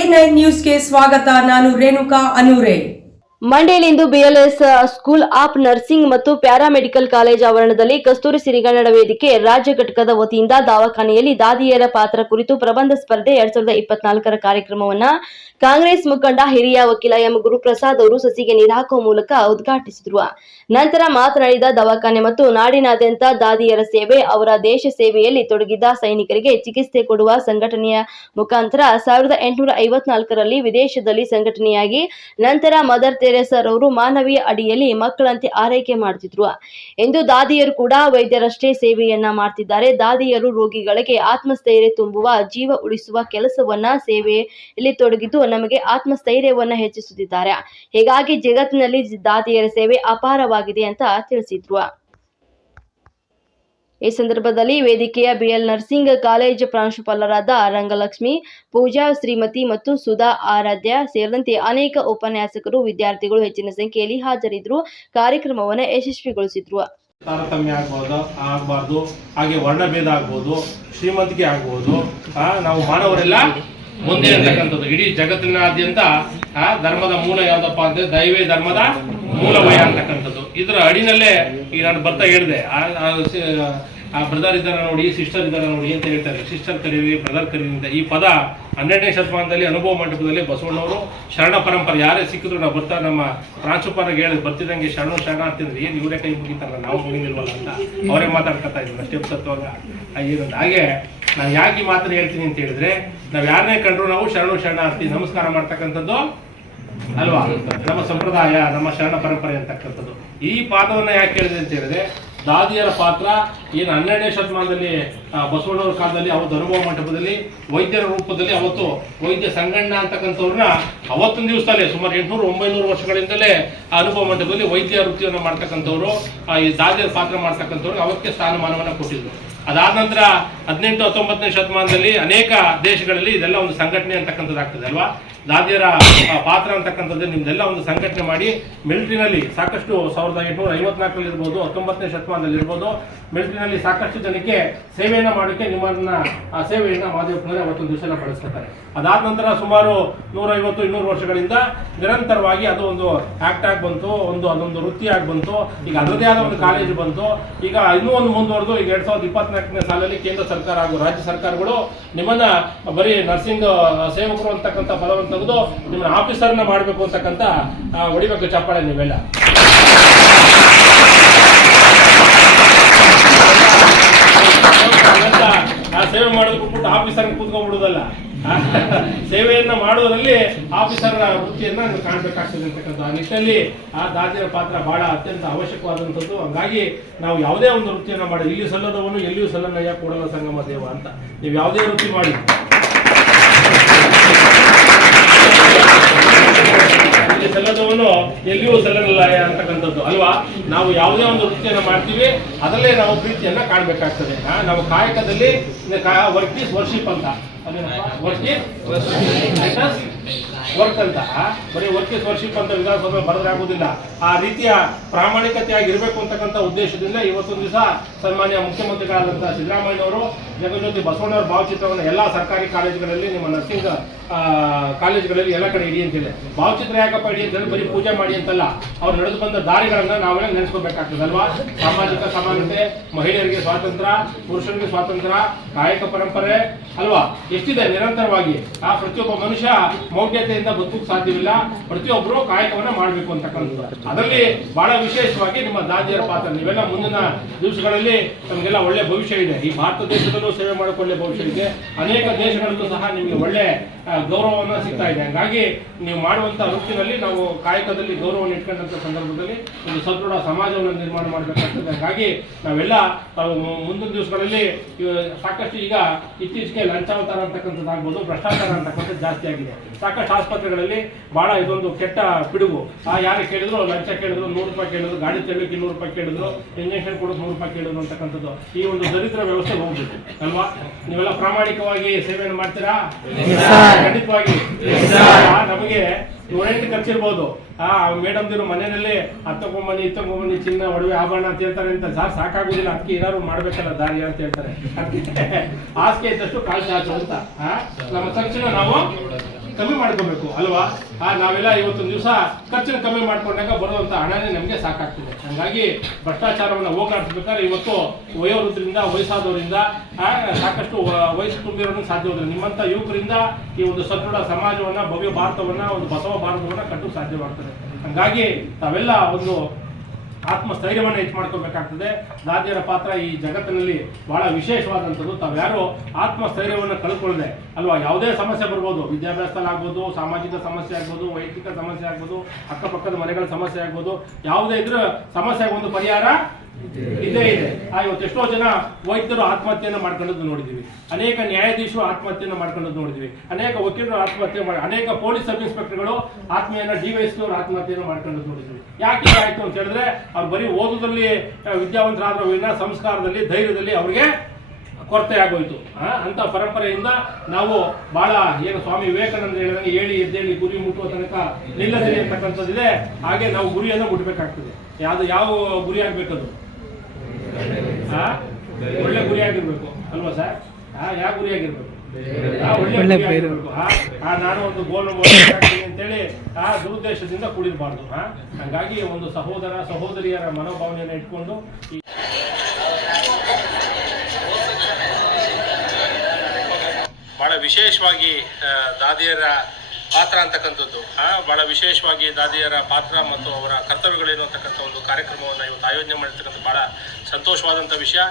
A nine ನ್ಯೂಸ್ಗೆ ಸ್ವಾಗತ ನಾನು ರೇಣುಕಾ ಅನೂರೆ. ಮಂಡ್ಯಲಿಂದು ಬಿಎಲ್ಎಸ್ ಸ್ಕೂಲ್ ಆಫ್ ನರ್ಸಿಂಗ್ ಮತ್ತು ಪ್ಯಾರಾಮೆಡಿಕಲ್ ಕಾಲೇಜ್ ಆವರಣದಲ್ಲಿ ಕಸ್ತೂರಿ ಸಿರಿಗನ್ನಡ ವೇದಿಕೆ ರಾಜ್ಯ ಘಟಕದ ವತಿಯಿಂದ ದವಾಖಾನೆಯಲ್ಲಿ ದಾದಿಯರ ಪಾತ್ರ ಕುರಿತು ಪ್ರಬಂಧ ಸ್ಪರ್ಧೆ ಎರಡ್ ಸಾವಿರದ ಇಪ್ಪತ್ನಾಲ್ಕರ ಕಾರ್ಯಕ್ರಮವನ್ನ ಕಾಂಗ್ರೆಸ್ ಮುಖಂಡ ಹಿರಿಯ ವಕೀಲ ಎಂ. ಗುರುಪ್ರಸಾದ್ ಅವರು ಸಸಿಗೆ ನೀರು ಹಾಕುವ ಮೂಲಕ ಉದ್ಘಾಟಿಸಿದರು. ನಂತರ ಮಾತನಾಡಿದ ದವಾಖಾನೆ ಮತ್ತು ನಾಡಿನಾದ್ಯಂತ ದಾದಿಯರ ಸೇವೆ, ಅವರ ದೇಶ ಸೇವೆಯಲ್ಲಿ ತೊಡಗಿದ್ದ ಸೈನಿಕರಿಗೆ ಚಿಕಿತ್ಸೆ ಕೊಡುವ ಸಂಘಟನೆಯ ಮುಖಾಂತರ ಸಾವಿರದ ಎಂಟುನೂರ ಐವತ್ನಾಲ್ಕರಲ್ಲಿ ವಿದೇಶದಲ್ಲಿ ಸಂಘಟನೆಯಾಗಿ, ನಂತರ ಮದರ್ ತೆರೇಸರ್ ಅವರು ಮಾನವೀಯ ಅಡಿಯಲ್ಲಿ ಮಕ್ಕಳಂತೆ ಆರೈಕೆ ಮಾಡ್ತಿದ್ರು. ಎಂದು ದಾದಿಯರು ಕೂಡ ವೈದ್ಯರಷ್ಟೇ ಸೇವೆಯನ್ನ ಮಾಡ್ತಿದ್ದಾರೆ. ದಾದಿಯರು ರೋಗಿಗಳಿಗೆ ಆತ್ಮಸ್ಥೈರ್ಯ ತುಂಬುವ, ಜೀವ ಉಳಿಸುವ ಕೆಲಸವನ್ನ ಸೇವೆಯಲ್ಲಿ ತೊಡಗಿದ್ದು ನಮಗೆ ಆತ್ಮಸ್ಥೈರ್ಯವನ್ನ ಹೆಚ್ಚಿಸುತ್ತಿದ್ದಾರೆ. ಹೀಗಾಗಿ ಜಗತ್ತಿನಲ್ಲಿ ದಾದಿಯರ ಸೇವೆ ಅಪಾರವಾಗಿದೆ ಅಂತ ತಿಳಿಸಿದ್ರು. ಈ ಸಂದರ್ಭದಲ್ಲಿ ವೇದಿಕೆಯ ಬಿಎಲ್ ನರ್ಸಿಂಗ್, ಕಾಲೇಜ್ ಪ್ರಾಂಶುಪಾಲರಾದ ರಂಗಲಕ್ಷ್ಮಿ, ಪೂಜಾ, ಶ್ರೀಮತಿ ಮತ್ತು ಸುಧಾ ಆರಾಧ್ಯ ಸೇರಿದಂತೆ ಅನೇಕ ಉಪನ್ಯಾಸಕರು, ವಿದ್ಯಾರ್ಥಿಗಳು ಹೆಚ್ಚಿನ ಸಂಖ್ಯೆಯಲ್ಲಿ ಹಾಜರಿದ್ದರು. ಕಾರ್ಯಕ್ರಮವನ್ನು ಯಶಸ್ವಿಗೊಳಿಸಿದ್ರು. ತಾರತಮ್ಯ ಆಗ್ಬೋದು, ಆಗಬಾರ್ದು, ಹಾಗೆ ವರ್ಣಭೇದ ಆಗ್ಬೋದು, ಶ್ರೀಮಂತಿಕೆ ಆಗ್ಬೋದು ನಾವು ಮಾನವರೆಲ್ಲ ಮುಂದೆ ಅಂತಕ್ಕಂಥದ್ದು ಇಡೀ ಜಗತ್ತಿನಾದ್ಯಂತ ಧರ್ಮದ ಮೂಲ ಯಾವ್ದಪ್ಪ ಅಂದ್ರೆ ದೈವೇ ಧರ್ಮದ ಮೂಲಮಯ ಅಂತಕ್ಕಂಥದ್ದು. ಇದರ ಅಡಿನಲ್ಲೇ ಈಗ ನಾನು ಬರ್ತಾ ಹೇಳಿದೆ. ಆ- ಬ್ರದರ್ ಇದ್ದಾರ ನೋಡಿ ಸಿಸ್ಟರ್ ಇದ್ದಾರ ನೋಡಿ ಅಂತ ಹೇಳ್ತಾರೆ ಸಿಸ್ಟರ್ ಕರೀರಿ ಬ್ರದರ್ ಕರೀರಿ ಈ ಪದ ಹನ್ನೆರಡನೇ ಶತಮಾನದಲ್ಲಿ ಅನುಭವ ಮಂಟಪದಲ್ಲಿ ಬಸವಣ್ಣವರು ಶರಣ ಪರಂಪರೆ. ಯಾರೇ ಸಿಕ್ಕಿದ್ರು ನಾವು ಬರ್ತಾ ನಮ್ಮ ಪ್ರಾಂಶುಪಾಲರಿಗೆ ಹೇಳಿ ಬರ್ತಿದ್ದಂಗೆ ಶರಣ ಶರಣ ಅಂತಿದ್ರೆ. ಏನು ಇವರೇ ಕೈ ಮುಗಿತಾರಲ್ಲ, ನಾವು ಮುಗಿದಿಲ್ವಲ್ಲ ಅಂತ ಅವರೇ ಮಾತಾಡ್ಕೊತಾ ಇದ್ರು. ಅಷ್ಟೇ ಸತ್ವಾಗ ಏನಂತ. ಹಾಗೆ ನಾನು ಯಾಕೆ ಈ ಮಾತನ್ನ ಹೇಳ್ತೀನಿ ಅಂತ ಹೇಳಿದ್ರೆ, ನಾವು ಯಾರನ್ನೇ ಕಂಡ್ರು ನಾವು ಶರಣು, ಶರಣ ಅರ್ತಿ ನಮಸ್ಕಾರ ಮಾಡ್ತಕ್ಕಂಥದ್ದು ಅಲ್ವಾ? ನಮ್ಮ ಸಂಪ್ರದಾಯ, ನಮ್ಮ ಶರಣ ಪರಂಪರೆ ಅಂತಕ್ಕಂಥದ್ದು. ಈ ಪಾದವನ್ನ ಯಾಕೆ ಹೇಳಿದೆ ಅಂತ ಹೇಳಿದ್ರೆ ದಾದಿಯರ ಪಾತ್ರ ಏನು ಹನ್ನೆರಡನೇ ಶತಮಾನದಲ್ಲಿ ಬಸವಣ್ಣವರ ಕಾಲದಲ್ಲಿ, ಅವತ್ತು ಅನುಭವ ಮಂಟಪದಲ್ಲಿ, ವೈದ್ಯರ ರೂಪದಲ್ಲಿ ಅವತ್ತು ವೈದ್ಯ ಸಂಗಣ್ಣ ಅಂತಕ್ಕಂಥವ್ರನ್ನ ಅವತ್ತಿನ ದಿವಸದಲ್ಲಿ ಸುಮಾರು ಎಂಟುನೂರು, ಒಂಬೈನೂರು ವರ್ಷಗಳಿಂದಲೇ ಆ ಅನುಭವ ಮಂಟಪದಲ್ಲಿ ವೈದ್ಯ ವೃತ್ತಿಯನ್ನು ಮಾಡ್ತಕ್ಕಂಥವ್ರು ಈ ದಾದಿಯರ ಪಾತ್ರ ಮಾಡ್ತಕ್ಕಂಥವ್ರಿಗೆ ಅವಕ್ಕೆ ಸ್ಥಾನಮಾನವನ್ನು ಕೊಟ್ಟಿದ್ರು. ಅದಾದ ನಂತರ ಹದಿನೆಂಟು, ಹತ್ತೊಂಬತ್ತನೇ ಶತಮಾನದಲ್ಲಿ ಅನೇಕ ದೇಶಗಳಲ್ಲಿ ಇದೆಲ್ಲ ಒಂದು ಸಂಘಟನೆ ಅಂತಕ್ಕಂಥದ್ದು ಆಗ್ತದೆ ಅಲ್ವಾ? ದಾದಿಯರ ಪಾತ್ರ ಅಂತಕ್ಕಂಥದ್ದು ನಿಮ್ದೆಲ್ಲ ಒಂದು ಸಂಘಟನೆ ಮಾಡಿ ಮಿಲಿಟರಿನಲ್ಲಿ ಸಾಕಷ್ಟು ಸಾವಿರದ ಎಂಟುನೂರ ಐವತ್ನಾಲ್ಕರಲ್ಲಿ ಇರ್ಬೋದು, ಹತ್ತೊಂಬತ್ತನೇ ಶತಮಾನದಲ್ಲಿ ಇರ್ಬೋದು, ಮಿಲಿಟರಿನಲ್ಲಿ ಸಾಕಷ್ಟು ಜನಕ್ಕೆ ಸೇವೆಯನ್ನು ಮಾಡೋಕ್ಕೆ ನಿಮ್ಮನ್ನ, ಆ, ಸೇವೆಯನ್ನು ಮಾದೇವಪ್ಪನವರೇ ಅವತ್ತೊಂದು ದಿವಸ ಬಳಸ್ಕೊತಾರೆ. ಅದಾದ ನಂತರ ಸುಮಾರು ನೂರೈವತ್ತು ಇನ್ನೂರು ವರ್ಷಗಳಿಂದ ನಿರಂತರವಾಗಿ ಅದು ಒಂದು ಆಕ್ಟ್ ಆಗಿ ಬಂತು, ಒಂದು ಅದೊಂದು ವೃತ್ತಿಯಾಗಿ ಬಂತು, ಈಗ ಅದರದೇ ಆದ ಒಂದು ಕಾಲೇಜು ಬಂತು. ಈಗ ಇನ್ನೂ ಒಂದು ಮುಂದುವರೆದು, ಈಗ ಎರಡು ಸಾವಿರದ ಇಪ್ಪತ್ನಾಲ್ಕನೇ ಸಾಲಲ್ಲಿ ಕೇಂದ್ರ ಸರ್ಕಾರ ಹಾಗೂ ರಾಜ್ಯ ಸರ್ಕಾರಗಳು ನಿಮ್ಮನ್ನ ಬರೀ ನರ್ಸಿಂಗ್ ಸೇವಕರು ಅಂತಕ್ಕಂಥ ಪದವನ್ನು ತೆಗೆದು ನಿಮ್ಮನ್ನ ಆಫೀಸರ್ನ ಮಾಡಬೇಕು ಅಂತಕ್ಕಂಥ ಹೊಡಿಬೇಕು ಚಪ್ಪಾಳೆ ನೀವೆಲ್ಲ. ಸೇವೆ ಮಾಡೋದು ಬಿಟ್ಟು ಆಫೀಸರ್ ಕೂತ್ಕೊಂಡ್ಬಿಡುದಲ್ಲ. ಸೇವೆಯನ್ನ ಮಾಡೋದ್ರಲ್ಲಿ ಆಫೀಸರ್ ವೃತ್ತಿಯನ್ನ ನೀವು ಕಾಣಬೇಕಾಗ್ತದೆ ಅಂತಕ್ಕಂಥ ಆ ನಿಟ್ಟಿನಲ್ಲಿ ಆ ದಾದಿಯರ ಪಾತ್ರ ಬಹಳ ಅತ್ಯಂತ ಅವಶ್ಯಕವಾದಂಥದ್ದು. ಹಂಗಾಗಿ ನಾವು ಯಾವುದೇ ಒಂದು ವೃತ್ತಿಯನ್ನ ಮಾಡಿ ಇಲ್ಲಿ ಸಲ್ಲದವನು, ಎಲ್ಲಿಯೂ ಸಲ್ಲನಯ್ಯ ಕೂಡಲ ಸಂಗಮ ದೇವ ಅಂತ. ನೀವು ಯಾವುದೇ ವೃತ್ತಿ ಮಾಡಿ ಸಲ್ಲದವನು ಎಲ್ಲಿಯೂ ಸಲ್ಲಲ್ಲ ಅಂತಕ್ಕಂಥದ್ದು. ಅಲ್ವಾ? ನಾವು ಯಾವುದೇ ಒಂದು ವೃತ್ತಿಯನ್ನು ಮಾಡ್ತೀವಿ ಅದರಲ್ಲೇ ನಾವು ಪ್ರೀತಿಯನ್ನ ಕಾಣಬೇಕಾಗ್ತದೆ. ನಾವು ಕಾಯಕದಲ್ಲಿ ವರ್ಕ್ ಈಸ್ ವರ್ಷಿಪ್ ಅಂತ. ವರ್ಕ್ ಈಸ್ ವರ್ಕ್ ಅಂತ ಬರೀ ವರ್ಕ್ ಇಸ್ ವರ್ಷಿಪ್ ಅಂತ ವಿಧಾನಸಭೆ ಬರೆದ್ರೆ ಆಗುದಿಲ್ಲ. ಆ ರೀತಿಯ ಪ್ರಾಮಾಣಿಕತೆಯಾಗಿ ಇರಬೇಕು ಅಂತಕ್ಕಂಥ ಉದ್ದೇಶದಿಂದ ಇವತ್ತೊಂದು ದಿವಸ ಸನ್ಮಾನ್ಯ ಸಿದ್ಧರಾಮಯ್ಯ ಅವರು ಜಗಜ್ಯೋತಿ ಬಸವಣ್ಣವರ ಭಾವಚಿತ್ರವನ್ನು ಎಲ್ಲಾ ಸರ್ಕಾರಿ ಕಾಲೇಜುಗಳಲ್ಲಿ, ನಿಮ್ಮ ನರ್ಸಿಂಗ್ ಕಾಲೇಜುಗಳಲ್ಲಿ ಎಲ್ಲ ಕಡೆ ಇಡಿ ಅಂತಿದೆ. ಭಾವಚಿತ್ರ ಯಾಕಪ್ಪ ಇಡಿ ಅಂತೇಳಿ ಬರೀ ಪೂಜೆ ಮಾಡಿ ಅಂತಲ್ಲ. ಅವ್ರು ನಡೆದು ಬಂದ ದಾರಿಗಳನ್ನು ನಾವೆಲ್ಲ ನೆನೆಸ್ಕೋಬೇಕಾಗ್ತದಲ್ವಾ? ಸಾಮಾಜಿಕ ಸಮಾನತೆ, ಮಹಿಳೆಯರಿಗೆ ಸ್ವಾತಂತ್ರ್ಯ, ಪುರುಷರಿಗೆ ಸ್ವಾತಂತ್ರ್ಯ, ಕಾಯಕ ಪರಂಪರೆ, ಅಲ್ವಾ? ಎಷ್ಟಿದೆ? ನಿರಂತರವಾಗಿ. ಆ ಪ್ರತಿಯೊಬ್ಬ ಮನುಷ್ಯ ಮೌಢ್ಯತೆಯಿಂದ ಬದುಕಕ್ಕೆ ಸಾಧ್ಯವಿಲ್ಲ. ಪ್ರತಿಯೊಬ್ಬರು ಕಾಯಕವನ್ನ ಮಾಡಬೇಕು ಅಂತಕ್ಕಂಥದ್ದು. ಅದರಲ್ಲಿ ಬಹಳ ವಿಶೇಷವಾಗಿ ನಿಮ್ಮ ದಾದಿಯರ ಪಾತ್ರ. ನೀವೆಲ್ಲ ಮುಂದಿನ ದಿವಸಗಳಲ್ಲಿ ನಮಗೆಲ್ಲ ಒಳ್ಳೆ ಭವಿಷ್ಯ ಇದೆ. ಈ ಭಾರತ ದೇಶದಲ್ಲೂ ಸೇವೆ ಮಾಡಿಕೊಳ್ಳೆ ಭವಿಷ್ಯ ಇದೆ. ಅನೇಕ ದೇಶಗಳಲ್ಲೂ ಸಹ ನಿಮಗೆ ಒಳ್ಳೆ ಗೌರವವನ್ನ ಸಿಗ್ತಾ ಇದೆ. ಹಾಗಾಗಿ ನೀವು ಮಾಡುವಂತ ವೃತ್ತಿನಲ್ಲಿ ನಾವು ಕಾಯಕದಲ್ಲಿ ಗೌರವವನ್ನು ಇಟ್ಕೊಂಡಂತ ಸಂದರ್ಭದಲ್ಲಿ ಒಂದು ಸದೃಢ ಸಮಾಜವನ್ನು ನಿರ್ಮಾಣ ಮಾಡಬೇಕಾಗ್ತದೆ. ಹಾಗಾಗಿ ನಾವೆಲ್ಲ ಮುಂದಿನ ದಿವಸಗಳಲ್ಲಿ ಸಾಕಷ್ಟು ಈಗ ಇತ್ತೀಚೆಗೆ ಲಂಚಾವತಾರ ಅಂತಕ್ಕಂಥದ್ದು ಆಗ್ಬೋದು ಭ್ರಷ್ಟಾಚಾರ ಅಂತಕ್ಕಂಥದ್ದು ಜಾಸ್ತಿ ಆಗಿದೆ. ಸಾಕಷ್ಟು ಆಸ್ಪತ್ರೆಗಳಲ್ಲಿ ಬಹಳ ಇದೊಂದು ಕೆಟ್ಟ ಪಿಡುಗು. ಆ ಯಾರು ಕೇಳಿದ್ರು ಲಂಚ ಕೇಳಿದ್ರು ನೂರು ರೂಪಾಯಿ ಕೇಳಿದ್ರು ಗಾಡಿ ತೆರಳಿಕ್ಕೆ ಇನ್ನೂರು ರೂಪಾಯಿ ಕೇಳಿದ್ರು ಇಂಜೆಕ್ಷನ್ ಕೊಡೋದು ನೂರು ರೂಪಾಯಿ ಕೇಳಿದ್ರು ಅಂತಕ್ಕಂಥದ್ದು. ಈ ಒಂದು ದರಿದ್ರ ವ್ಯವಸ್ಥೆ ಹೋಗ್ಬೇಕು ಅಲ್ವಾ? ನೀವೆಲ್ಲ ಪ್ರಾಮಾಣಿಕವಾಗಿ ಸೇವೆಯನ್ನು ಮಾಡ್ತೀರಾ? ಖಂಡಿತವಾಗಿ. ಆ, ನಮಗೆ ನೂರೆಂಟು ಖರ್ಚಿರ್ಬೋದು. ಆ ಮೇಡಮ್ ದಿನ ಮನೆಯಲ್ಲಿ ಹತ್ತಕೊಂಬನಿ ಇತ್ತಕೊಂಬನಿ ಚಿನ್ನ ಒಡವೆ ಆಭರಣ ಅಂತ ಹೇಳ್ತಾರೆ ಅಂತ ಸಾರ್ ಸಾಕಾಗುದಿಲ್ಲ. ಅದಕ್ಕೆ ಏನಾದ್ರು ಮಾಡ್ಬೇಕಲ್ಲ ದಾರಿ ಅಂತ ಹೇಳ್ತಾರೆ. ಅದಕ್ಕೆ ಹಾಸಿಗೆ ಇದ್ದಷ್ಟು ಕಾಲು ಚಾಚು ಅಂತ. ನಮ್ಮ ತಕ್ಷಣ ನಾವು ಕಮ್ಮಿ ಮಾಡ್ಕೋಬೇಕು ಅಲ್ವಾ? ಆ, ನಾವೆಲ್ಲ ಇವತ್ತೊಂದು ದಿವಸ ಖರ್ಚನ್ನು ಕಮ್ಮಿ ಮಾಡ್ಕೊಂಡಾಗ ಬರುವಂತ ಹಣನೇ ನಮಗೆ ಸಾಕಾಗ್ತದೆ. ಹಂಗಾಗಿ ಭ್ರಷ್ಟಾಚಾರವನ್ನು ಹೋಗಾಡಿಸ್ಬೇಕಾದ್ರೆ ಇವತ್ತು ವಯೋವೃದ್ಧರಿಂದ ವಯಸ್ಸಾದವರಿಂದ ಸಾಕಷ್ಟು ವಯಸ್ಸು ತುಂಬಿರೋದನ್ನು ಸಾಧ್ಯವಾಗುತ್ತೆ ನಿಮ್ಮಂತ ಯುವಕರಿಂದ ಈ ಒಂದು ಸದೃಢ ಸಮಾಜವನ್ನ ಭವ್ಯ ಭಾರತವನ್ನ ಒಂದು ಬಸವ ಭಾರತವನ್ನ ಕಟ್ಟಲು ಸಾಧ್ಯವಾಗ್ತದೆ. ಹಂಗಾಗಿ ತಾವೆಲ್ಲ ಒಂದು ಆತ್ಮಸ್ಥೈರ್ಯವನ್ನು ಹೆಚ್ಚು ಮಾಡ್ಕೋಬೇಕಾಗ್ತದೆ ದಾದಿಯರ ಪಾತ್ರ ಈ ಜಗತ್ತಿನಲ್ಲಿ ಬಹಳ ವಿಶೇಷವಾದಂಥದ್ದು. ತಾವ್ಯಾರು ಆತ್ಮಸ್ಥೈರ್ಯವನ್ನು ಕಳ್ಕೊಳ್ಳದೆ ಅಲ್ವಾ? ಯಾವುದೇ ಸಮಸ್ಯೆ ಬರ್ಬೋದು. ವಿದ್ಯಾಭ್ಯಾಸದಲ್ಲಾಗ್ಬೋದು ಸಾಮಾಜಿಕ ಸಮಸ್ಯೆ ಆಗ್ಬೋದು, ವೈಯಕ್ತಿಕ ಸಮಸ್ಯೆ ಆಗ್ಬೋದು, ಅಕ್ಕಪಕ್ಕದ ಮನೆಗಳ ಸಮಸ್ಯೆ ಆಗ್ಬೋದು. ಯಾವುದೇ ಇದ್ರೂ ಸಮಸ್ಯೆಗೆ ಒಂದು ಪರಿಹಾರ ಇದೇ. ಇದೆ ಇವತ್ತು ಎಷ್ಟೋ ಜನ ವೈದ್ಯರು ಆತ್ಮಹತ್ಯೆಯನ್ನು ಮಾಡ್ಕೊಂಡದ್ದು ನೋಡಿದೀವಿ. ಅನೇಕ ನ್ಯಾಯಾಧೀಶರು ಆತ್ಮಹತ್ಯೆಯನ್ನು ಮಾಡ್ಕೊಂಡದ್ದು ನೋಡಿದೀವಿ. ಅನೇಕ ವಕೀಲರು ಆತ್ಮಹತ್ಯೆ ಮಾಡಿ ಅನೇಕ ಪೊಲೀಸ್ ಸಬ್ ಇನ್ಸ್ಪೆಕ್ಟರ್ಗಳು ಆತ್ಮೀಯನ ಡಿ ಅವರು ಆತ್ಮಹತ್ಯೆಯನ್ನು ಮಾಡ್ಕೊಂಡದ್ದು ನೋಡಿದ್ವಿ. ಯಾಕೆ ಆಯ್ತು ಅಂತ ಹೇಳಿದ್ರೆ, ಅವ್ರು ಬರೀ ಓದುದಲ್ಲಿ ವಿದ್ಯಾವಂತರಾದ್ರೂ ವಿದ್ಯಾವಂತರಾದ್ರ ಸಂಸ್ಕಾರದಲ್ಲಿ, ಧೈರ್ಯದಲ್ಲಿ ಅವ್ರಿಗೆ ಕೊರತೆ ಆಗೋಯ್ತು ಅಂತ ಪರಂಪರೆಯಿಂದ ನಾವು ಬಹಳ, ಏನು ಸ್ವಾಮಿ ವಿವೇಕಾನಂದ ಹೇಳಿದಂಗೆ ಹೇಳಿ ಎದ್ದೇಳಿ ಗುರಿ ಮುಟ್ಟುವ ತನಕ ನಿಲ್ಲದಿರಿ ಅಂತಕ್ಕಂಥದ್ದಿದೆ ಹಾಗೆ ನಾವು ಗುರಿಯನ್ನು ಮುಟ್ಟಬೇಕಾಗ್ತದೆ ಯಾವ್ದು, ಯಾವ ಗುರಿ ಆಗ್ಬೇಕದು? ಒಳ್ಳೆ ಗುರಿಯಾಗಿರ್ಬೇಕು ಅಲ್ವಾ ಸರ್? ಆ, ಯಾವ ಗುರಿಯಾಗಿರ್ಬೇಕು ಒಳ್ಳೆ ಗುರಿ ಆ, ನಾನು ಒಂದು ಗೋಲ್ ಅಂತೇಳಿ ಆ ದುರುದ್ದೇಶದಿಂದ ಕೂಡಿರಬಾರ್ದು. ಹಾಗಾಗಿ ಹಂಗಾಗಿ ಒಂದು ಸಹೋದರ ಸಹೋದರಿಯರ ಮನೋಭಾವನೆಯನ್ನು ಇಟ್ಕೊಂಡು ಬಹಳ ವಿಶೇಷವಾಗಿ ದಾದಿಯರ ಪಾತ್ರ ಅಂತಕ್ಕಂಥದ್ದು. ಆ, ಬಹಳ ವಿಶೇಷವಾಗಿ ದಾದಿಯರ ಪಾತ್ರ ಮತ್ತು ಅವರ ಕರ್ತವ್ಯಗಳೇನು ಅಂತಕ್ಕಂಥ ಒಂದು ಕಾರ್ಯಕ್ರಮವನ್ನು ಇವತ್ತು ಆಯೋಜನೆ ಮಾಡಿರ್ತಕ್ಕಂಥ ಬಹಳ ಸಂತೋಷವಾದಂಥ ವಿಷಯ.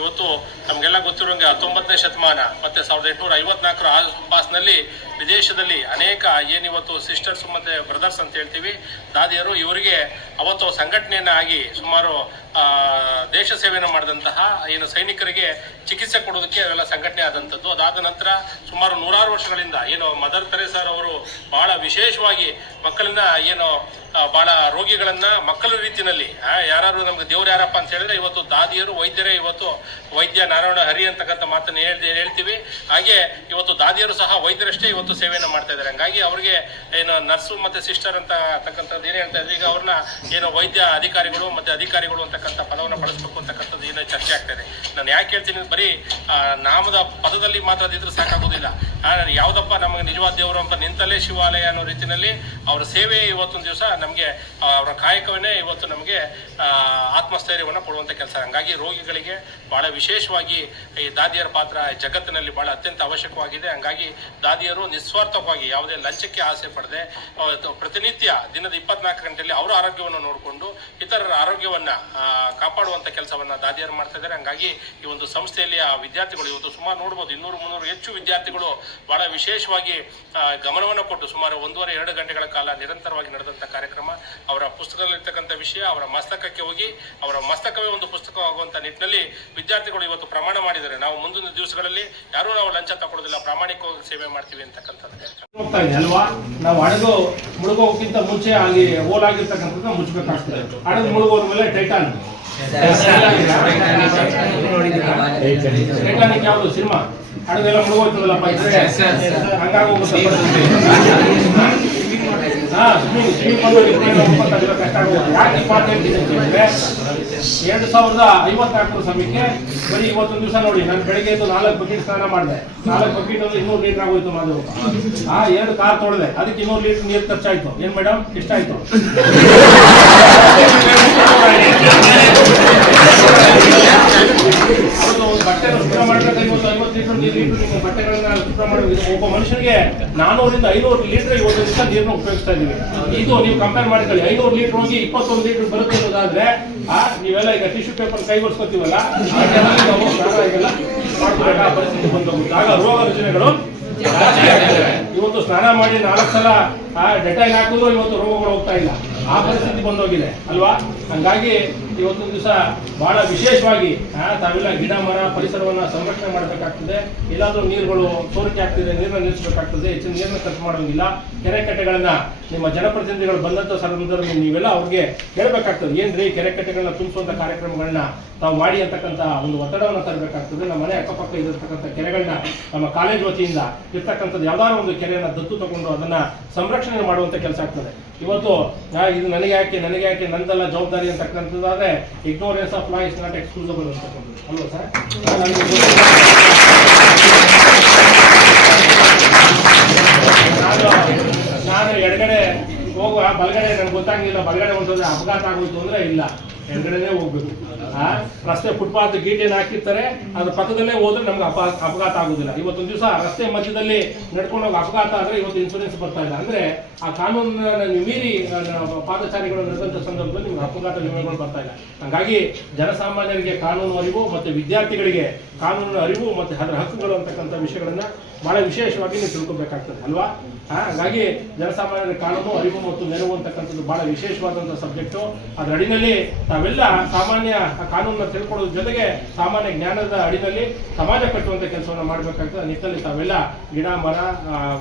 ಇವತ್ತು ನಮಗೆಲ್ಲ ಗೊತ್ತಿರೋಂಗೆ ಹತ್ತೊಂಬತ್ತನೇ ಶತಮಾನ ಮತ್ತೆ ಸಾವಿರದ ಎಂಟುನೂರ ಐವತ್ನಾಲ್ಕರ ಆಸ್ಪಾಸ್ನಲ್ಲಿ ವಿದೇಶದಲ್ಲಿ ಅನೇಕ ಏನಿವತ್ತು ಸಿಸ್ಟರ್ಸ್ ಮತ್ತೆ ಬ್ರದರ್ಸ್ ಅಂತ ಹೇಳ್ತೀವಿ. ದಾದಿಯರು, ಇವರಿಗೆ ಅವತ್ತು ಸಂಘಟನೆಯನ್ನ ಆಗಿ ಸುಮಾರು ದೇಶ ಸೇವೆಯನ್ನು ಮಾಡಿದಂತಹ ಏನು ಸೈನಿಕರಿಗೆ ಚಿಕಿತ್ಸೆ ಕೊಡೋದಕ್ಕೆ ಅವೆಲ್ಲ ಸಂಘಟನೆ ಆದಂಥದ್ದು. ಅದಾದ ನಂತರ ಸುಮಾರು ನೂರಾರು ವರ್ಷಗಳಿಂದ ಏನು ಮದರ್ ತೆರೇಸರ್ ಅವರು ಬಹಳ ವಿಶೇಷವಾಗಿ ಮಕ್ಕಳನ್ನ ಏನು ಬಹಳ ರೋಗಿಗಳನ್ನ ಮಕ್ಕಳ ರೀತಿಯಲ್ಲಿ ಯಾರು ನಮ್ಗೆ ದೇವ್ರು ಯಾರಪ್ಪ ಅಂತ ಹೇಳಿದ್ರೆ ಇವತ್ತು ದಾದಿಯರು, ವೈದ್ಯರೇ ಇವತ್ತು ವೈದ್ಯ ನಾರಾಯಣ ಹರಿ ಅಂತಕ್ಕಂಥ ಮಾತನ್ನು ಹೇಳ್ ಹೇಳ್ತೀವಿ. ಹಾಗೆ ಇವತ್ತು ದಾದಿಯರು ಸಹ ವೈದ್ಯರಷ್ಟೇ ಇವತ್ತು ಸೇವೆಯನ್ನು ಮಾಡ್ತಾ ಇದ್ದಾರೆ. ಹಂಗಾಗಿ ಅವ್ರಿಗೆ ಏನು ನರ್ಸು ಮತ್ತೆ ಸಿಸ್ಟರ್ ಅಂತ ಅಂತಕ್ಕಂಥದ್ದು ಏನು ಹೇಳ್ತಾ ಇದ್ದಾರೆ? ಈಗ ಅವ್ರನ್ನ ಏನು ವೈದ್ಯ ಅಧಿಕಾರಿಗಳು ಮತ್ತೆ ಅಧಿಕಾರಿಗಳು ಅಂತಕ್ಕಂಥ ಪದವನ್ನು ಬಳಸಬೇಕು ಅಂತಕ್ಕಂಥದ್ದು ಏನೋ ಚರ್ಚೆ ಆಗ್ತಾ ಇದೆ. ನಾನು ಯಾಕೆ ಹೇಳ್ತೀನಿ ಬರೀ ನಾಮದ ಪದದಲ್ಲಿ ಮಾತ್ರ ಅದಿದ್ರೆ ಸಾಕಾಗೋದಿಲ್ಲ. ಆ, ಯಾವುದಪ್ಪ ನಮಗೆ ನಿಜವಾದ ದೇವರು ಅಂತ ನಿಂತಲೇ ಶಿವಾಲಯ ಅನ್ನೋ ರೀತಿಯಲ್ಲಿ ಅವರ ಸೇವೆ ಇವತ್ತೊಂದು ದಿವಸ ನಮಗೆ ಅವರ ಕಾಯಕವನ್ನೇ ಇವತ್ತು ನಮಗೆ ಆತ್ಮಸ್ಥೈರ್ಯವನ್ನು ಕೊಡುವಂಥ ಕೆಲಸ. ಹಂಗಾಗಿ ರೋಗಿಗಳಿಗೆ ಬಹಳ ವಿಶೇಷವಾಗಿ ಈ ದಾದಿಯರ ಪಾತ್ರ ಜಗತ್ತಿನಲ್ಲಿ ಬಹಳ ಅತ್ಯಂತ ಅವಶ್ಯಕವಾಗಿದೆ. ಹಂಗಾಗಿ ದಾದಿಯರು ನಿಸ್ವಾರ್ಥವಾಗಿ ಯಾವುದೇ ಲಂಚಕ್ಕೆ ಆಸೆ ಪಡೆದೆ ಪ್ರತಿನಿತ್ಯ ದಿನದ ಇಪ್ಪತ್ನಾಲ್ಕು ಗಂಟೆಯಲ್ಲಿ ಅವರ ಆರೋಗ್ಯವನ್ನು ನೋಡಿಕೊಂಡು ಇತರರ ಆರೋಗ್ಯವನ್ನ ಕಾಪಾಡುವಂಥ ಕೆಲಸವನ್ನ ದಾದಿಯರು ಮಾಡ್ತಾ ಇದ್ದಾರೆ. ಹಂಗಾಗಿ ಈ ಒಂದು ಸಂಸ್ಥೆಯಲ್ಲಿ ಆ ವಿದ್ಯಾರ್ಥಿಗಳು ಇವತ್ತು ಸುಮಾರು ನೋಡ್ಬೋದು ಇನ್ನೂರು ಮುನ್ನೂರು ಹೆಚ್ಚು ವಿದ್ಯಾರ್ಥಿಗಳು ಬಹಳ ವಿಶೇಷವಾಗಿ ಆ, ಗಮನವನ್ನು ಕೊಟ್ಟು ಸುಮಾರು ಒಂದೂವರೆ ಎರಡು ಗಂಟೆಗಳ ಕಾಲ ನಿರಂತರವಾಗಿ ನಡೆದಂಥ ಕಾರ್ಯಕ್ರಮ ಅವರ ಪುಸ್ತಕದಲ್ಲಿರ್ತಕ್ಕಂಥ ವಿಷಯ ಅವರ ಮಸ್ತಕಕ್ಕೆ ಹೋಗಿ ಅವರ ಮಸ್ತಕವೇ ಒಂದು ಪುಸ್ತಕವಾಗುವಂತ ನಿಟ್ಟಿನಲ್ಲಿ ವಿದ್ಯಾರ್ಥಿಗಳು ಇವತ್ತು ಪ್ರಮಾಣ ಮಾಡಿದ್ದಾರೆ. ನಾವು ಮುಂದಿನ ದಿವಸಗಳಲ್ಲಿ ಯಾರು ನಾವು ಲಂಚ ತಗೊಳ್ಳೋದಿಲ್ಲ ಪ್ರಾಮಾಣಿಕವಾಗಿ ಸೇವೆ ಮಾಡ್ತೀವಿ ಅಂತಕ್ಕಂಥದ್ದು. ಅಲ್ವಾ? ನಾವು ಹಡಗು ಮುಳುಗೋಕ್ಕಿಂತ ಮುಂಚೆ ಅಲ್ಲಿ ಓಲಾಗಿರ್ತಕ್ಕಂಥದ್ದು ಮುಚ್ಚಬೇಕಾಗ್ತದೆ ಹಡಗು ಮುಳುಗೋದ ಮೇಲೆ ಟೈಟಾನ್ ಟೈಟಾನಿಕ್ ಯಾವುದು ಸಿನಿಮಾ? ಹಡಗೆಲ್ಲ ಮುಳುಗೋಯ್ತದಲ್ಲಪ್ಪ ಇದ್ರೆ? ಎರಡು ಸಾವಿರದ ಐವತ್ನಾಲ್ಕರ ಸಮಯಕ್ಕೆ ಬರೀ ಇವತ್ತೊಂದು ದಿವಸ ನೋಡಿ ನಾನು ಬೆಳಿಗ್ಗೆ ಎದ್ದು ನಾಲ್ಕು ಬಕೆಟ್ ಸ್ನಾನ ಮಾಡಿದೆ. ನಾಲ್ಕು ಬಕೆಟ್ ಅಂದ್ರೆ ಇನ್ನೂರು ಲೀಟರ್ ಆಗೋಯ್ತು ಮಾದು ಆ ಎರಡು ಕಾರ್ ತೊಳೆದೆ. ಅದಕ್ಕೆ ಇನ್ನೂರು ಲೀಟರ್ ನೀರು ಖರ್ಚಾಯ್ತು. ಏನ್ ಮೇಡಮ್ ಇಷ್ಟ ಅವತ್ತು ಒಂದು ಬಟ್ಟೆನ ಶುಭ್ರ ಮಾಡ್ಬೇಕು ಐವತ್ತು ಐವತ್ತು ಲೀಟರ್ ನೀರು ಲೀಟರ್ ನಿಮ್ಮ ಬಟ್ಟೆಗಳನ್ನ ಶುಭ್ರ ಮಾಡಬೇಕು ಒಬ್ಬ ಮನುಷ್ಯನಿಗೆ ನಾನೂರಿಂದ ಐನೂರು ಲೀಟರ್ ಇವತ್ತು ದಿವಸ ನೀರನ್ನ ಉಪಯೋಗಿಸ್ತಾ ಇದೀವಿ ಇದು ನೀವು ಕಂಪೇರ್ ಮಾಡ್ಕೊಳ್ಳಿ, ಐನೂರು ಲೀಟರ್ ಹೋಗಿ ಇಪ್ಪತ್ತೊಂದು ಲೀಟರ್ ಬರುತ್ತೆ ಅನ್ನೋದಾದ್ರೆ, ಆ, ನೀವೆಲ್ಲ ಈಗ ಟಿಶ್ಯೂ ಪೇಪರ್ ಕೈ ಬರ್ಸ್ಕೊತೀವಲ್ಲ ಪರಿಸ್ಥಿತಿ ಬಂದೋಗುತ್ತೆ ಆಗ ರೋಗ ರಚನೆಗಳು. ಇವತ್ತು ಸ್ನಾನ ಮಾಡಿ ನಾಲ್ಕು ಸಲ ಡೆಟೈಲ್ ಹಾಕಿದ್ರು ಇವತ್ತು ರೋಗಗಳು ಹೋಗ್ತಾ ಇಲ್ಲ. ಆ ಪರಿಸ್ಥಿತಿ ಬಂದೋಗಿದೆ ಅಲ್ವಾ? ಹಂಗಾಗಿ ಇವತ್ತು ದಿವಸ ಬಹಳ ವಿಶೇಷವಾಗಿ ಆ, ತಾವೆಲ್ಲ ಗಿಡ ಮರ ಪರಿಸರವನ್ನ ಸಂರಕ್ಷಣೆ ಮಾಡಬೇಕಾಗ್ತದೆ. ಎಲ್ಲಾದ್ರೂ ನೀರುಗಳು ಸೋರಿಕೆ ಆಗ್ತಿದೆ ನೀರನ್ನ ನಿಲ್ಲಿಸಬೇಕಾಗ್ತದೆ. ಹೆಚ್ಚಿನ ನೀರನ್ನ ಖರ್ಚು ಮಾಡೋಂಗಿಲ್ಲ. ಕೆರೆ ಕಟ್ಟೆಗಳನ್ನ ನಿಮ್ಮ ಜನಪ್ರತಿನಿಧಿಗಳು ಬಂದಂತ ಸಂದರ್ಭದಲ್ಲಿ ನೀವೆಲ್ಲ ಅವ್ರಿಗೆ ಹೇಳ್ಬೇಕಾಗ್ತದೆ. ಏನ್ರಿ ಕೆರೆ ಕಟ್ಟೆಗಳನ್ನ ತುಂಬಿಸುವಂತ ಕಾರ್ಯಕ್ರಮಗಳನ್ನ ತಾವು ಮಾಡಿ ಅಂತಕ್ಕಂಥ ಒಂದು ಒತ್ತಡವನ್ನು ತರಬೇಕಾಗ್ತದೆ. ನಮ್ಮ ಮನೆ ಅಕ್ಕಪಕ್ಕ ಇರತಕ್ಕಂಥ ಕೆರೆಗಳನ್ನ ನಮ್ಮ ಕಾಲೇಜ್ ವತಿಯಿಂದ ಇರ್ತಕ್ಕಂಥದ್ದು ಯಾವ್ದಾದ್ರು ಒಂದು ನೆಲೆಯನ್ನು ದತ್ತು ತಗೊಂಡು ಅದನ್ನ ಸಂರಕ್ಷಣೆ ಮಾಡುವಂಥ ಕೆಲಸ ಆಗ್ತದೆ. ಇವತ್ತು ಇದು ನನಗೆ ಯಾಕೆ ನನಗೆ ಯಾಕೆ ನಂದೆಲ್ಲ ಜವಾಬ್ದಾರಿ ಅಂತಕ್ಕಂಥದ್ದಾದ್ರೆ ignorance of law is not excusable ಅಂತಕ್ಕಂಥದ್ದು ಸರ್? ನಾನು ಎಡಗಡೆ ಹೋಗುವ ಬಲಗಡೆ ನನಗೆ ಗೊತ್ತಾಗಿಲ್ಲ ಬಲಗಡೆ ಹೊಂಟೋದ್ರೆ ಅಪಘಾತ ಆಗೋಯ್ತು ಅಂದರೆ ಇಲ್ಲ. ಎಡಗಡೆನೆ ಹೋಗ್ಬೇಕು. ಆ, ರಸ್ತೆ ಫುಟ್ಪಾತ್ ಗೀಟೇನ್ ಹಾಕಿರ್ತಾರೆ, ಅದ್ರ ಪಕ್ಕದಲ್ಲೇ ಹೋದ್ರೆ ನಮ್ಗೆ ಅಪ, ಅಪಘಾತ ಆಗುದಿಲ್ಲ. ಇವತ್ತೊಂದು ದಿವಸ ರಸ್ತೆ ಮಧ್ಯದಲ್ಲಿ ನಡ್ಕೊಂಡು ಹೋಗಿ ಅಪಘಾತ ಆದ್ರೆ ಇವತ್ತು ಇನ್ಸೂರೆನ್ಸ್ ಬರ್ತಾ ಇಲ್ಲ. ಅಂದ್ರೆ ಆ ಕಾನೂನನ್ನ ಮೀರಿ ಪಾದಚಾರಿಗಳು ನಡೆದಂತ ಸಂದರ್ಭದಲ್ಲಿ ನಿಮ್ಗೆ ಅಪಘಾತ ವಿಮೆಗಳು ಬರ್ತಾ ಇಲ್ಲ. ಹಾಗಾಗಿ ಜನಸಾಮಾನ್ಯರಿಗೆ ಕಾನೂನು ಅರಿವು ಮತ್ತೆ ವಿದ್ಯಾರ್ಥಿಗಳಿಗೆ ಕಾನೂನಿನ ಅರಿವು ಮತ್ತೆ ಅದರ ಹಕ್ಕುಗಳು ಅಂತಕ್ಕಂಥ ವಿಷಯಗಳನ್ನ ಬಹಳ ವಿಶೇಷವಾಗಿ ನೀವು ತಿಳ್ಕೊಬೇಕಾಗ್ತದೆ, ಅಲ್ವಾ? ಹಾಗಾಗಿ ಜನಸಾಮಾನ್ಯರ ಕಾನೂನು ಅರಿವು ಮತ್ತು ನೆರವು ಅಂತಕ್ಕಂಥದ್ದು ಬಹಳ ವಿಶೇಷವಾದಂತಹ ಸಬ್ಜೆಕ್ಟು. ಅದರ ಅಡಿನಲ್ಲಿ ತಾವೆಲ್ಲ ಸಾಮಾನ್ಯ ಕಾನೂನನ್ನ ತಿಳ್ಕೊಳ್ಳೋದ್ರ ಜೊತೆಗೆ ಸಾಮಾನ್ಯ ಜ್ಞಾನದ ಅಡಿನಲ್ಲಿ ಸಮಾಜ ಕಟ್ಟುವಂತ ಕೆಲಸವನ್ನು ಮಾಡಬೇಕಾಗ್ತದೆ. ನಿಟ್ಟಿನಲ್ಲಿ ತಾವೆಲ್ಲ ಗಿಡ, ಮರ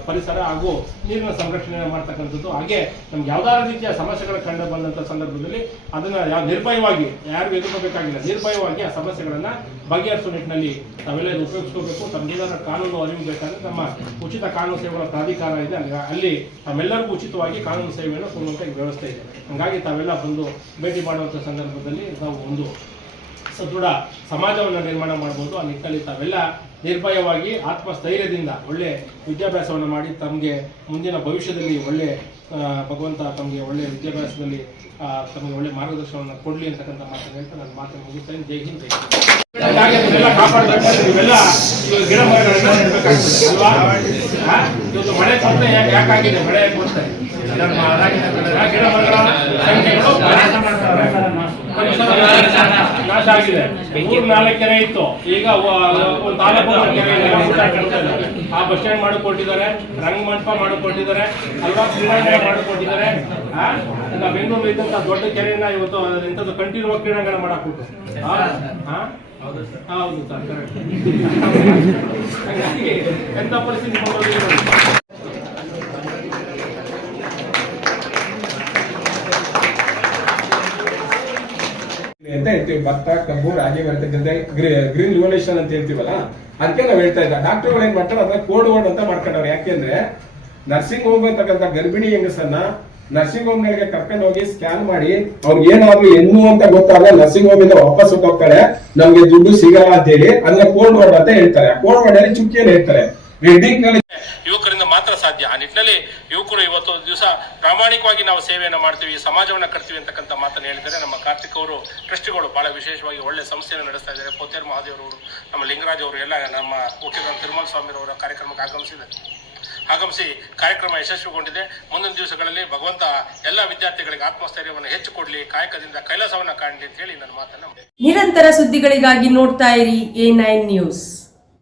ಪರಿಸರ ಹಾಗೂ ನೀರಿನ ಸಂರಕ್ಷಣೆ ಮಾಡ್ತಕ್ಕಂಥದ್ದು. ಹಾಗೆ ನಮ್ಗೆ ಯಾವ್ದಾರ ರೀತಿಯ ಸಮಸ್ಯೆಗಳು ಕಂಡು ಬಂದಂತ ಸಂದರ್ಭದಲ್ಲಿ ಅದನ್ನ ಯಾವ ನಿರ್ಭಯವಾಗಿ ಯಾರು ಎದುರ್ಕೋಬೇಕಾಗಿಲ್ಲ. ನಿರ್ಭಯವಾಗಿ ಆ ಸಮಸ್ಯೆಗಳನ್ನ ಬಗೆಹರಿಸುವ ನಿಟ್ಟಿನಲ್ಲಿ ತಾವೆಲ್ಲ ಉಪಯೋಗಿಸ್ಕೋಬೇಕು. ತಮ್ಗೇನಾದ್ರೂ ಕಾನೂನು ಅರಿವು ನಮ್ಮ ಉಚಿತ ಕಾನೂನು ಸೇವೆಗಳ ಪ್ರಾಧಿಕಾರ ಇದೆ. ಅಲ್ಲಿ ತಮ್ಮೆಲ್ಲರಿಗೂ ಉಚಿತವಾಗಿ ಕಾನೂನು ಸೇವೆಯನ್ನು ಕೊಡುವಂತ ವ್ಯವಸ್ಥೆ ಇದೆ. ಹಂಗಾಗಿ ತಾವೆಲ್ಲ ಬಂದು ಭೇಟಿ ಮಾಡುವಂತ ಸಂದರ್ಭದಲ್ಲಿ ನಾವು ಒಂದು ಸದೃಢ ಸಮಾಜವನ್ನು ನಿರ್ಮಾಣ ಮಾಡ್ಬೋದು. ಆ ನಿಟ್ಟಿನಲ್ಲಿ ತಾವೆಲ್ಲ ನಿರ್ಭಯವಾಗಿ ಆತ್ಮಸ್ಥೈರ್ಯದಿಂದ ಒಳ್ಳೆ ವಿದ್ಯಾಭ್ಯಾಸವನ್ನು ಮಾಡಿ ತಮಗೆ ಮುಂದಿನ ಭವಿಷ್ಯದಲ್ಲಿ ಒಳ್ಳೆ ಭಗವಂತ ತಮಗೆ ಒಳ್ಳೆ ವಿದ್ಯಾಭ್ಯಾಸದಲ್ಲಿ ತಮಗೆ ಒಳ್ಳೆ ಮಾರ್ಗದರ್ಶನವನ್ನು ಕೊಡಲಿ ಅಂತಕ್ಕಂಥ ಮಾತನ್ನು ಹೇಳ್ತಾ ನನ್ನ ಮಾತನ್ನು ಮುಗಿಸ್ತೇನೆ ಜೈ ಹಿಂದ್, ಜೈ? ಇವತ್ತು ಮಳೆ ಯಾಕೆ ಯಾಕಾಗಿದೆ ಮಳೆ ಗಿಡ ಮರಗಳ. ನಾಶ ಆಗಿದೆ. ಮೂರ್ ನಾಲ್ಕು ಕೆರೆ ಇತ್ತು. ಈಗ ಒಂದು ತಾಲೂಕು ಕೆರೆ. ಆ ಬಸ್ ಸ್ಟ್ಯಾಂಡ್ ಮಾಡಿಕೊಟ್ಟಿದ್ದಾರೆ. ರಂಗಮಂಟಪ ಮಾಡಿಕೊಟ್ಟಿದ್ದಾರೆ. ಅಲ್ವಾ ಕ್ರೀಡಾಂಗಣ ಮಾಡಿಕೊಟ್ಟಿದ್ದಾರೆ. ಬೆಂಗಳೂರು ಇದ್ದಂತ ದೊಡ್ಡ ಕೆರೆಯನ್ನ ಇವತ್ತು ಇಂಥದ್ದು ಕಂಟಿನ್ಯೂ ಕ್ರೀಡಾಂಗಣ ಮಾಡಾಕ್ಬಿಟ್ಟು? ಹೌದು ಸರ್. ಕರೆಕ್ಟ್ ಎಂತ ಪರಿಸ್ಥಿತಿ ಹೇಳ್ತೀವಿ ಭತ್ತ ಕಬ್ಬು ರಾಗಿ ಬರ್ತಕ್ಕಂಥ ಗ್ರೀನ್ ರಿವಲ್ಯೂಷನ್ ಅಂತ ಹೇಳ್ತೀವಲ್ಲ, ಅದಕ್ಕೆ ನಾವು ಹೇಳ್ತಾ ಇದ್ದ. ಡಾಕ್ಟರ್ಗಳು ಏನ್ ಮಾಡ್ತಾರೆ, ಅದನ್ನ ಕೋಡ್ ವರ್ಡ್ ಅಂತ ಮಾಡ್ಕೊಂಡವ್ರು. ಯಾಕೆಂದ್ರೆ ನರ್ಸಿಂಗ್ ಹೋಮ್ ಅಂತಕ್ಕಂಥ ಗರ್ಭಿಣಿ ಹೆಂಗಸನ್ನ ನರ್ಸಿಂಗ್ ಹೋಮ್ ಗಳಿಗೆ ಕರ್ಕೊಂಡು ಹೋಗಿ ಸ್ಕ್ಯಾನ್ ಮಾಡಿ ಅವ್ರಿಗೆ ಏನಾದ್ರು ಎನ್ನು ಅಂತ ಗೊತ್ತಾಗ ನರ್ಸಿಂಗ್ ಹೋಮ್ ಇಂದ ವಾಪಸ್ ಹೋಗ್ತಾರೆ. ನಮ್ಗೆ ದುಡ್ಡು ಸಿಗಲ್ಲ ಅಂತ ಹೇಳಿ ಅದನ್ನ ಕೋಡ್ ವರ್ಡ್ ಅಂತ ಹೇಳ್ತಾರೆ. ಕೋಡ್ ವರ್ಡ್ ಅಲ್ಲಿ ಚುಕ್ಕಿಯಲ್ಲಿ ಹೇಳ್ತಾರೆ. ಯುವಕರಿಂದ ಮಾತ್ರ ಸಾಧ್ಯ. ಆ ನಿಟ್ಟಿನಲ್ಲಿ ಯುವಕರು ಇವತ್ತು ದಿವಸ ಪ್ರಾಮಾಣಿಕವಾಗಿ ನಾವು ಸೇವೆಯನ್ನು ಮಾಡ್ತೀವಿ, ಸಮಾಜವನ್ನು ಕಟ್ತೀವಿ ಅಂತಕ್ಕಂಥ ಮಾತನ್ನು ಹೇಳಿದರೆ ನಮ್ಮ ಕಾರ್ತಿಕ್ ಅವರು ಟ್ರಸ್ಟಿಗಳು ಬಹಳ ವಿಶೇಷವಾಗಿ ಒಳ್ಳೆ ಸಂಸ್ಥೆಯನ್ನು ನಡೆಸ್ತಾ ಇದ್ದಾರೆ. ಪೋತೇರ್ ಮಹಾದೇವರವರು ನಮ್ಮ ಲಿಂಗರಾಜ್ ಅವರು ಎಲ್ಲ ನಮ್ಮ ಮುಖ್ಯಮಂತ್ರಿ ತಿರುಮಲ ಸ್ವಾಮಿ ಅವರ ಕಾರ್ಯಕ್ರಮಕ್ಕೆ ಆಗಮಿಸಿದ್ದಾರೆ. ಆಗಮಿಸಿ ಕಾರ್ಯಕ್ರಮ ಯಶಸ್ವಿಗೊಂಡಿದೆ. ಮುಂದಿನ ದಿವಸಗಳಲ್ಲಿ ಭಗವಂತ ಎಲ್ಲ ವಿದ್ಯಾರ್ಥಿಗಳಿಗೆ ಆತ್ಮಸ್ಥೈರ್ಯವನ್ನು ಹೆಚ್ಚು ಕೊಡಲಿ, ಕಾಯಕದಿಂದ ಕೈಲಾಸವನ್ನ ಕಾಣಲಿ ಅಂತ ಹೇಳಿ ನನ್ನ ಮಾತನ್ನು ನಿರಂತರ ಸುದ್ದಿಗಳಿಗಾಗಿ ನೋಡ್ತಾ ಇರಿ ಎ ನೈನ್ ನ್ಯೂಸ್.